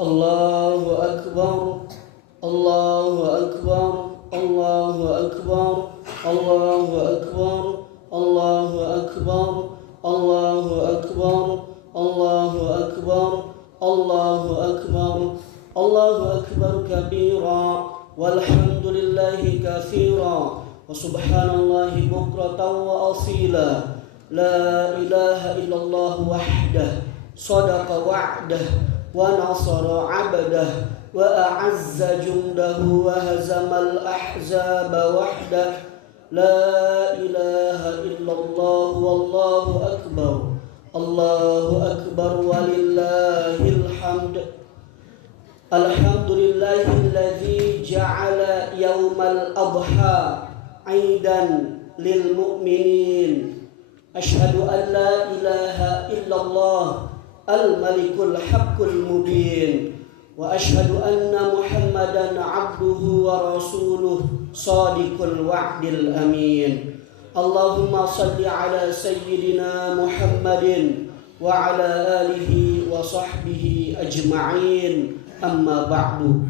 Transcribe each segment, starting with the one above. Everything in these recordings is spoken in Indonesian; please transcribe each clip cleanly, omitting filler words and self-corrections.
Allahu Akbar, Allahu Akbar, Allahu Akbar, Allahu Akbar, Allahu Akbar, Allahu Akbar, Allahu Akbar, Allahu Akbar, Allahu Akbar kabira, walhamdulillahi katsira, wa subhanallahi bukratan wa asila. La ilaha illallah wahdah, sadaqa wa'dah, wa nasara 'abdah, wa a'azza jundahu, wa hazamal ahzaba wahdah. La ilaha illallah wallahu akbar, Allahu akbar walillahil hamd. Alhamdulillahilladzi ja'ala yaumal adha 'aidan lil mu'minin. Asyhadu an la ilaha illallah al-malikul haqqul mubin, wa asyhadu anna Muhammadan abduhu wa rasuluh shadiqul wa'dil amin. Allahumma salli ala sayyidina Muhammadin wa ala alihi wa sahbihi ajma'in. Amma ba'du.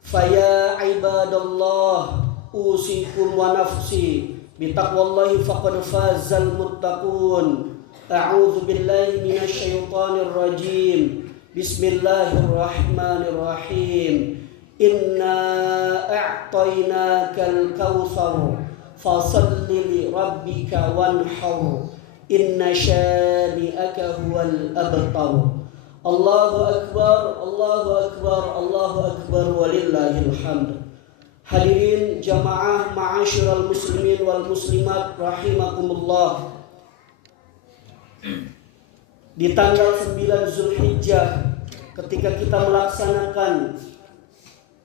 Faya ibadallah, usikum wa nafsi bitaqwallahi faqad fazal muttaqun. A'udzu billahi minasy syaithanir rajim. Bismillahirrahmanirrahim. Inna a'tainakal kautsar fasalli li rabbika wanhar. Inna syani'aka huwal abtar. Allahu akbar, Allahu akbar, Allahu akbar walillahil hamd. Hadirin jamaah ma'asyiral muslimin wal muslimat rahimakumullah. Di tanggal 9 Zulhijjah, ketika kita melaksanakan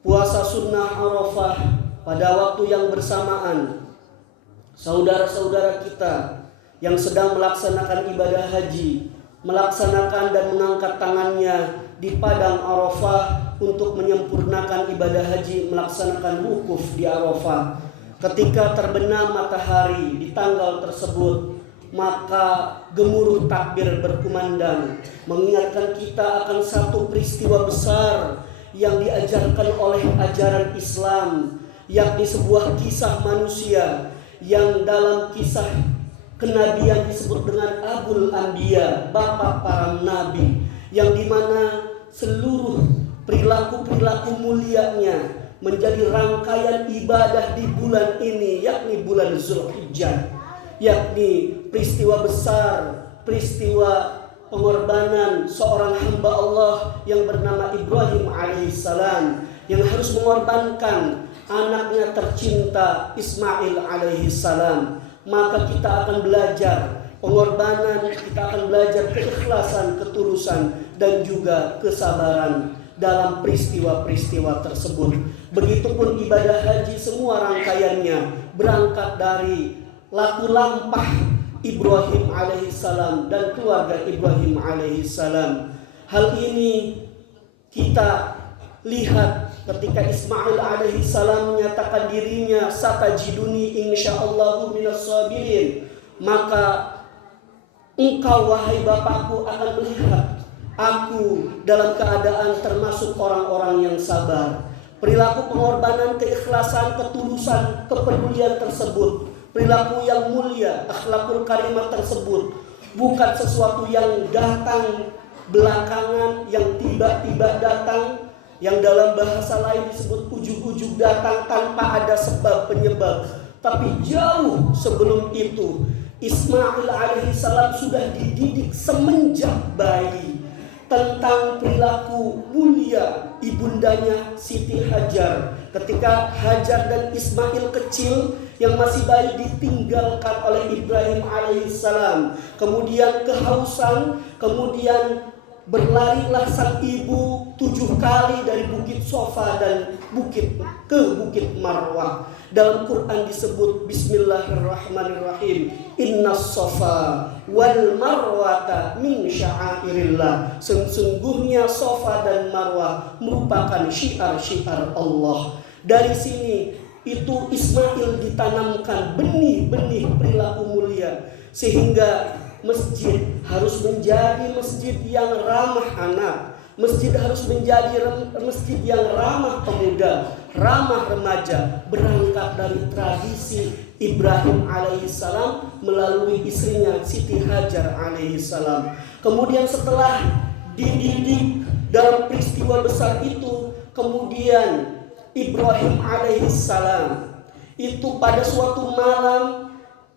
puasa sunnah Arafah pada waktu yang bersamaan, saudara-saudara kita yang sedang melaksanakan ibadah haji melaksanakan dan mengangkat tangannya di padang Arafah untuk menyempurnakan ibadah haji, melaksanakan wukuf di Arafah. Ketika terbenam matahari di tanggal tersebut, maka gemuruh takbir berkumandang, mengingatkan kita akan satu peristiwa besar yang diajarkan oleh ajaran Islam, yakni sebuah kisah manusia yang dalam kisah kenabian disebut dengan Abul Anbiya, bapak para nabi, yang dimana seluruh perilaku-perilaku mulianya menjadi rangkaian ibadah di bulan ini, yakni bulan Zulhijjah, yakni peristiwa besar, peristiwa pengorbanan seorang hamba Allah yang bernama Ibrahim alaihissalam, yang harus mengorbankan anaknya tercinta Ismail alaihissalam. Maka kita akan belajar pengorbanan, kita akan belajar keikhlasan, ketulusan, dan juga kesabaran dalam peristiwa-peristiwa tersebut. Begitupun ibadah haji, semua rangkaiannya berangkat dari laku lampah Ibrahim alaihissalam dan keluarga Ibrahim alaihissalam. Hal ini kita lihat ketika Ismail alaihissalam menyatakan dirinya satajiduni insyaallahu minas sabirin, maka engkau wahai bapakku akan melihat aku dalam keadaan termasuk orang-orang yang sabar. Perilaku pengorbanan, keikhlasan, ketulusan, kepedulian tersebut, perilaku yang mulia, akhlakul karimah tersebut bukan sesuatu yang datang belakangan, yang tiba-tiba datang, yang dalam bahasa lain disebut ujug-ujug datang tanpa ada sebab penyebab. Tapi jauh sebelum itu Ismail alaihissalam sudah dididik semenjak bayi tentang perilaku mulia ibundanya Siti Hajar. Ketika Hajar dan Ismail kecil yang masih bayi ditinggalkan oleh Ibrahim alaihissalam, kemudian kehausan, kemudian berlarilah sang ibu 7 kali dari Bukit Sofa dan Bukit Marwah. Dalam Quran disebut Bismillahirrahmanirrahim, Innas Sofa wal Marwata min sya'airillah. Sesungguhnya Sofa dan Marwah merupakan syiar-syiar Allah. Dari sini itu Ismail ditanamkan benih-benih perilaku mulia, sehingga masjid harus menjadi masjid yang ramah anak, Masjid harus menjadi masjid yang ramah pemuda, ramah remaja, berangkat dari tradisi Ibrahim alaihissalam melalui istrinya Siti Hajar alaihissalam. Kemudian setelah dididik dalam peristiwa besar itu, kemudian Ibrahim alaihissalam itu pada suatu malam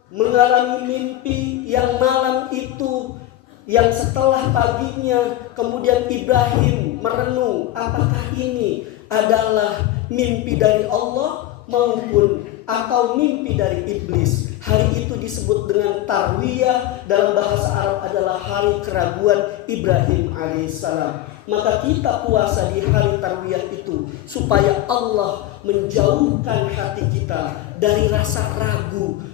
mengalami mimpi yang malam itu, yang setelah paginya kemudian Ibrahim merenung, apakah ini adalah mimpi dari Allah maupun atau mimpi dari iblis. Hari itu disebut dengan tarwiyah, dalam bahasa Arab adalah hari keraguan Ibrahim alaihissalam. Maka kita puasa di hari tarwiyah itu supaya Allah menjauhkan hati kita dari rasa ragu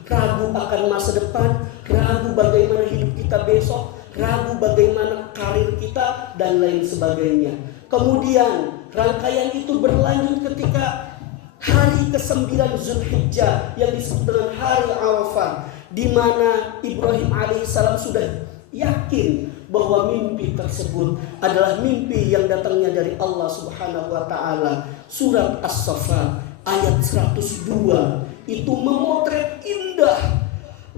akan masa depan, ragu bagaimana hidup kita besok, ragu bagaimana karir kita, dan lain sebagainya. Kemudian rangkaian itu berlanjut ketika hari ke-9 Zulhijjah yang disebut dengan hari Arafah, di mana Ibrahim alaihissalam sudah yakin bahwa mimpi tersebut adalah mimpi yang datangnya dari Allah Subhanahu wa taala. Surat As-Saffat ayat 102 itu memotret indah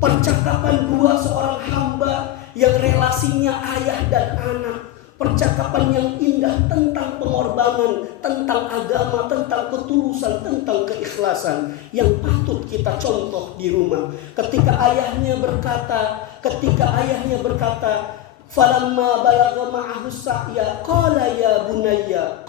percakapan dua seorang hamba yang relasinya ayah dan anak. Percakapan yang indah tentang pengorbanan, tentang agama, tentang ketulusan, tentang keikhlasan yang patut kita contoh di rumah. Ketika ayahnya berkata, falamma balagha ma'ahu sa'ya qala ya bunayya,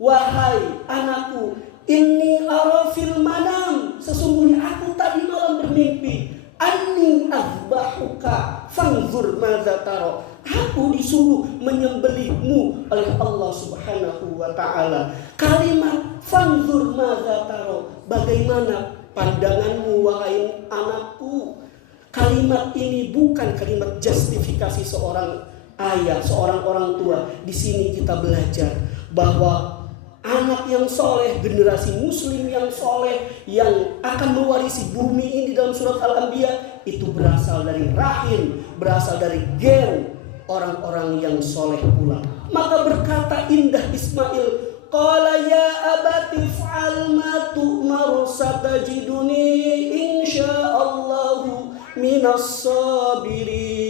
wahai anakku, inni ara fil manam, sesungguhnya aku tadi malam bermimpi, anni azbahuka fanzur madza tara, aku disuruh menyembelihmu oleh Allah Subhanahu wa taala. Kalimat fanzur madza tara, bagaimana pandanganmu wahai anakku? Kalimat ini bukan kalimat justifikasi seorang ayah, seorang orang tua. Di sini kita belajar bahwa anak yang soleh, generasi muslim yang soleh, yang akan mewarisi bumi ini dalam surat Al-Anbiya, itu berasal dari rahim, berasal dari gen orang-orang yang soleh pula. Maka berkata indah Ismail, qala ya abati fa'al ma tu'mar satajiduni insyaallahu minas sabirin.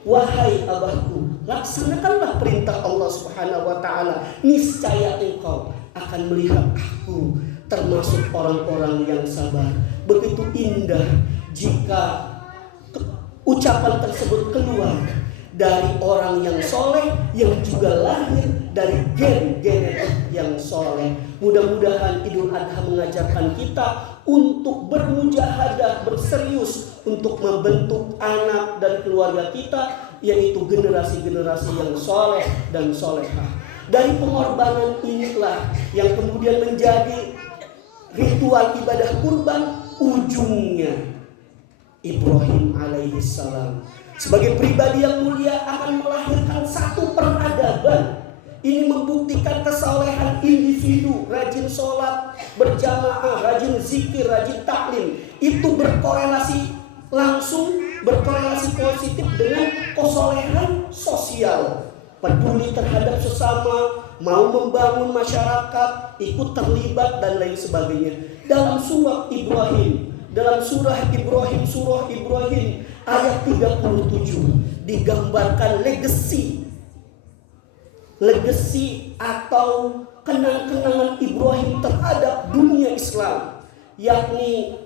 Wahai abahku, laksanakanlah perintah Allah Subhanahu wa taala, niscaya engkau akan melihat aku termasuk orang-orang yang sabar. Begitu indah jika ucapan tersebut keluar dari orang yang soleh, yang juga lahir dari gen genetik yang soleh. Mudah-mudahan Idul Adha mengajarkan kita untuk bermujahadah, berserius untuk membentuk anak dan keluarga kita, yaitu generasi-generasi yang soleh dan solehah. Dari pengorbanan inilah yang kemudian menjadi ritual ibadah kurban, ujungnya Ibrahim alaihissalam sebagai pribadi yang mulia akan melahirkan satu peradaban. Ini membuktikan kesolehan individu, rajin sholat berjamaah, rajin zikir, rajin taklim. Itu berkorelasi langsung, berkorelasi positif dengan kesolehan sosial. Peduli terhadap sesama, mau membangun masyarakat, ikut terlibat dan lain sebagainya. Dalam surah Ibrahim, surah Ibrahim ayat 37 digambarkan legasi atau kenang-kenangan Ibrahim terhadap dunia Islam, yakni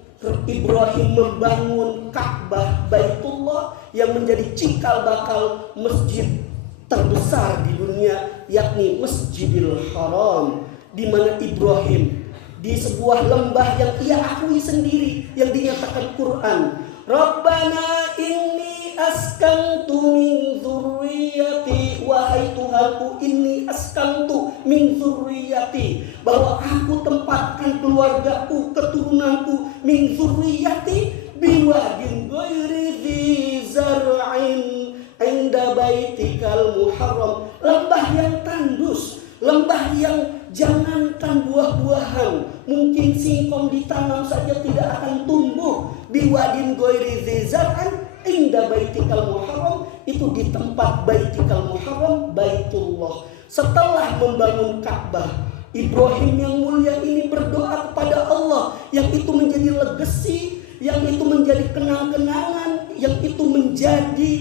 Ibrahim membangun Ka'bah Baitullah yang menjadi cikal bakal masjid terbesar di dunia, yakni Masjidil Haram, di mana Ibrahim di sebuah lembah yang ia akui sendiri, yang dinyatakan Quran, Rabbana inni askantu min dzurriyyati, wahai Tuhanku, inni askantu min dzurriyyati, bahwa aku tempatkan keluargaku, keturunanku, min dzurriyyati biwadin ghairi dzi zar'in inda baitikal muharram, lembah yang tandus, lembah yang jangankan buah-buahan, mungkin singkong ditanam saja tidak akan tumbuh. Biwadin ghairi dzi zar'in inda baitikal muharram, itu di tempat Baitikal Muharram, Baitullah. Setelah membangun Ka'bah, Ibrahim yang mulia ini berdoa kepada Allah, yang itu menjadi legacy, yang itu menjadi kenang-kenangan, yang itu menjadi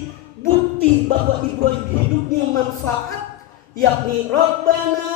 bukti bahwa Ibrahim hidupnya manfaat, yakni Rabbana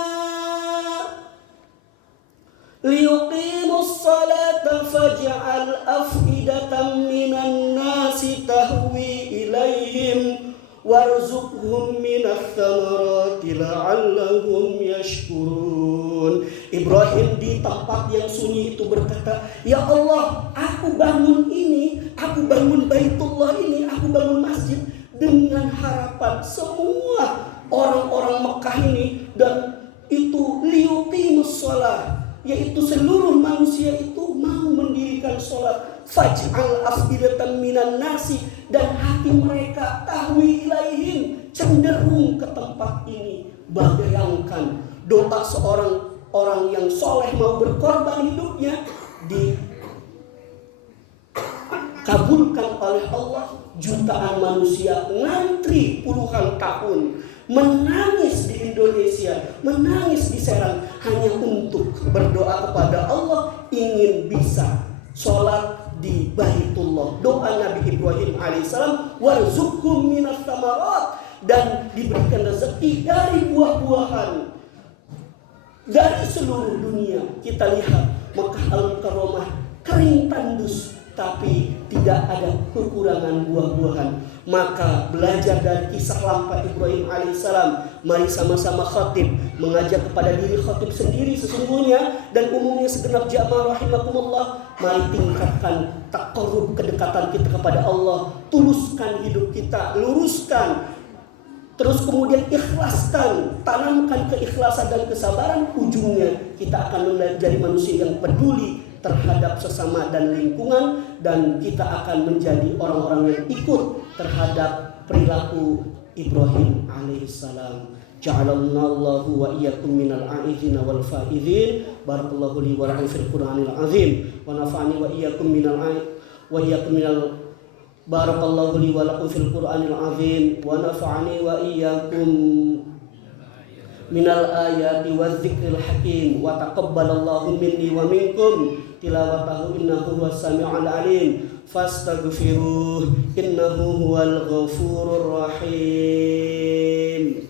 liyuqimus salata faj'al afidatan minan nasi tahwi ilaihim warzuqhum minas thamarati la'allahum yashkurun. Ibrahim di tempat yang sunyi itu berkata, ya Allah, aku bangun ini, aku bangun Baitullah ini, aku bangun masjid dengan harapan semua orang-orang Mekah ini, dan itu liyuqimus shalah, yaitu seluruh manusia itu mau mendirikan sholat. Faj'al afidatan minan nasi, dan hati mereka tahwi ilaihim, cenderung ke tempat ini. Bayangkan doa seorang orang yang soleh mau berkorban hidupnya dikabulkan oleh Allah. Jutaan manusia ngantri puluhan tahun, menangis di Indonesia, menangis di Serang, hanya untuk berdoa kepada Allah, ingin bisa sholat di Baitullah. Doa Nabi Ibrahim alaihissalam, warzuqhum minas thamarat, dan diberikan rezeki dari buah-buahan dari seluruh dunia. Kita lihat Mekah Al-Mukarramah kering tandus, tapi tidak ada kekurangan buah-buahan. Maka belajar dari kisah lampah Ibrahim alaihissalam, mari sama-sama khatib mengajak kepada diri khatib sendiri sesungguhnya dan umumnya segenap jamaah rahimakumullah. Mari tingkatkan taqarrub, kedekatan kita kepada Allah, tuluskan hidup kita, luruskan, terus kemudian ikhlaskan, tanamkan keikhlasan dan kesabaran. Ujungnya kita akan menjadi manusia yang peduli terhadap sesama dan lingkungan, dan kita akan menjadi orang-orang yang ikut terhadap perilaku Ibrahim alaihissalam. Ja'alallahu wa iyyakum minal a'idhin wal faizin. Barakallahu li wa lakum fil Qur'anil azim wa nafa'ani wa iyyakum minal barakallahu li wa lakum fil Qur'anil azim wa nafa'ani wa iyyakum minal ayati wadh-dhikril hakim wa taqabbalallahu minni wa minkum tilawatahu innahu huwas sami'ul alim fastaghfiruh innahu huwal ghafurur rahim.